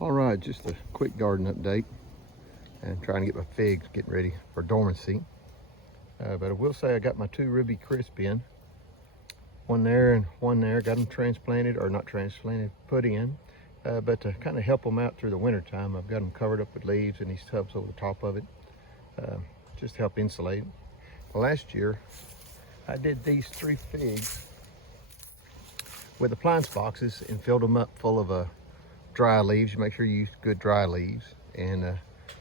All right, just a quick garden update and trying to get my figs getting ready for dormancy. But I will say I got my 2 Ruby Crisp in. One there and one there. Got them transplanted, or not transplanted, put in. But to kind of help them out through the winter time, I've got them covered up with leaves and these tubs over the top of it, just to help insulate. Last year, I did these 3 figs with appliance boxes and filled them up full of dry leaves. You make sure you use good dry leaves, and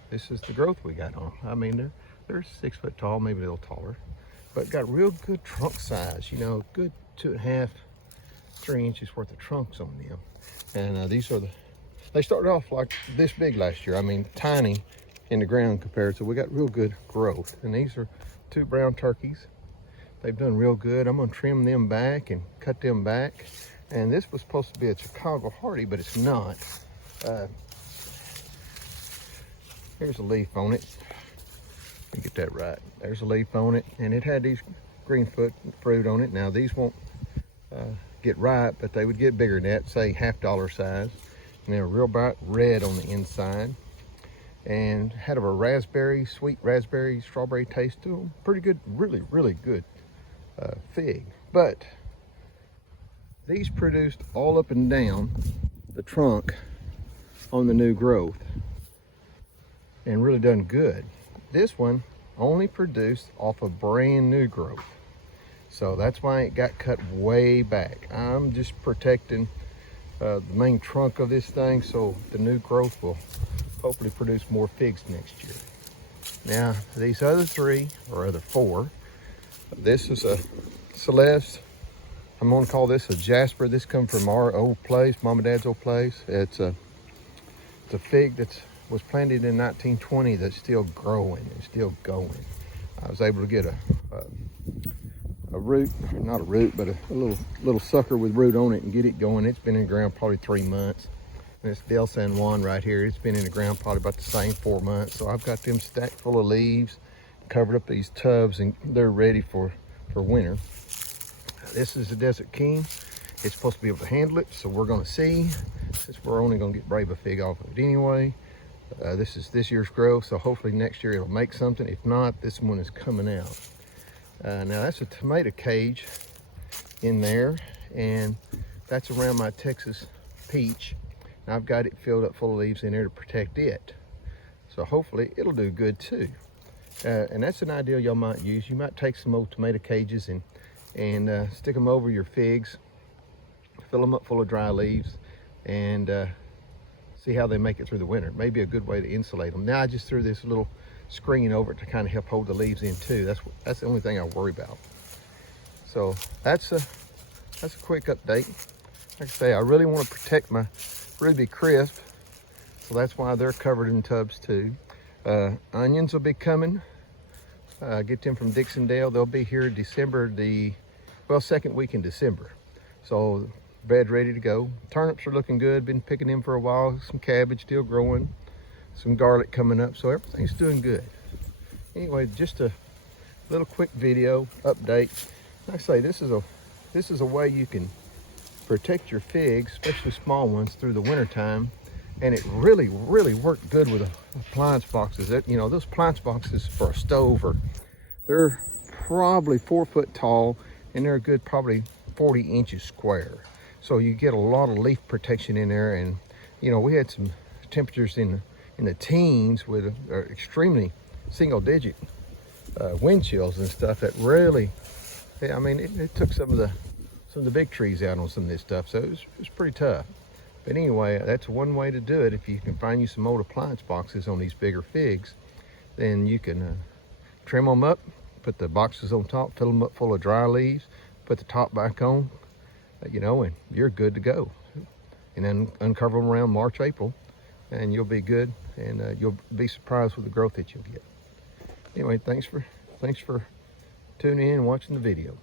this is the growth we got on. I mean, they're 6 foot tall, maybe a little taller, but got real good trunk size. You know, good 2.5, 3 inches worth of trunks on them. And these are they started off like this big last year. I mean, tiny in the ground compared, so we got real good growth. And these are 2 brown turkeys. They've done real good. I'm gonna trim them back and cut them back. And this was supposed to be a Chicago Hardy, but it's not. Here's a leaf on it. Let me get that right. There's a leaf on it, and it had these green fruit on it. Now these won't get ripe, but they would get bigger than that, say $half size. And they're real bright red on the inside, and had a raspberry, sweet raspberry, strawberry taste to them. Pretty good, really, really good fig. But these produced all up and down the trunk on the new growth and really done good. This one only produced off a brand new growth. So that's why it got cut way back. I'm just protecting the main trunk of this thing, so the new growth will hopefully produce more figs next year. Now, these other 3, or other 4, this is a Celeste. I'm gonna call this a Jasper. This comes from our old place, Mom and Dad's old place. It's a fig that was planted in 1920 that's still growing and still going. I was able to get a root, not a root, but a little sucker with root on it and get it going. It's been in the ground probably 3 months. And it's Del San Juan right here. It's been in the ground probably about the same 4 months. So I've got them stacked full of leaves, covered up these tubs, and they're ready for winter. This is the Desert King. It's supposed to be able to handle it, so we're gonna see. Since we're only gonna get Brave a fig off of it anyway. This is this year's growth, so hopefully next year it'll make something. If not, this one is coming out. Now that's a tomato cage in there, and that's around my Texas peach. And I've got it filled up full of leaves in there to protect it. So hopefully it'll do good too. And that's an idea y'all might use. You might take some old tomato cages and stick them over your figs, fill them up full of dry leaves, and see how they make it through the winter. Maybe a good way to insulate them. Now I just threw this little screen over it to kind of help hold the leaves in too. That's the only thing I worry about. So that's a quick update. Like I say, I really want to protect my Ruby Crisp, so that's why they're covered in tubs too. Onions will be coming. Get them from Dixondale. They'll be here December, second week in December. So bed ready to go. Turnips are looking good. Been picking them for a while. Some cabbage still growing. Some garlic coming up. So everything's doing good. Anyway, just a little quick video update. Like I say, this is a way you can protect your figs, especially small ones, through the winter time. And it really, really worked good with appliance boxes. Those appliance boxes for a stove they're probably 4 foot tall, and they're a good probably 40 inches square. So you get a lot of leaf protection in there. And we had some temperatures in the teens with extremely single digit wind chills and stuff that really, it took some of the big trees out on some of this stuff. So it was pretty tough. But anyway, that's one way to do it. If you can find you some old appliance boxes on these bigger figs, then you can trim them up, put the boxes on top, fill them up full of dry leaves, put the top back on, and you're good to go. And then uncover them around March, April, and you'll be good, and you'll be surprised with the growth that you'll get. Anyway, thanks for tuning in and watching the video.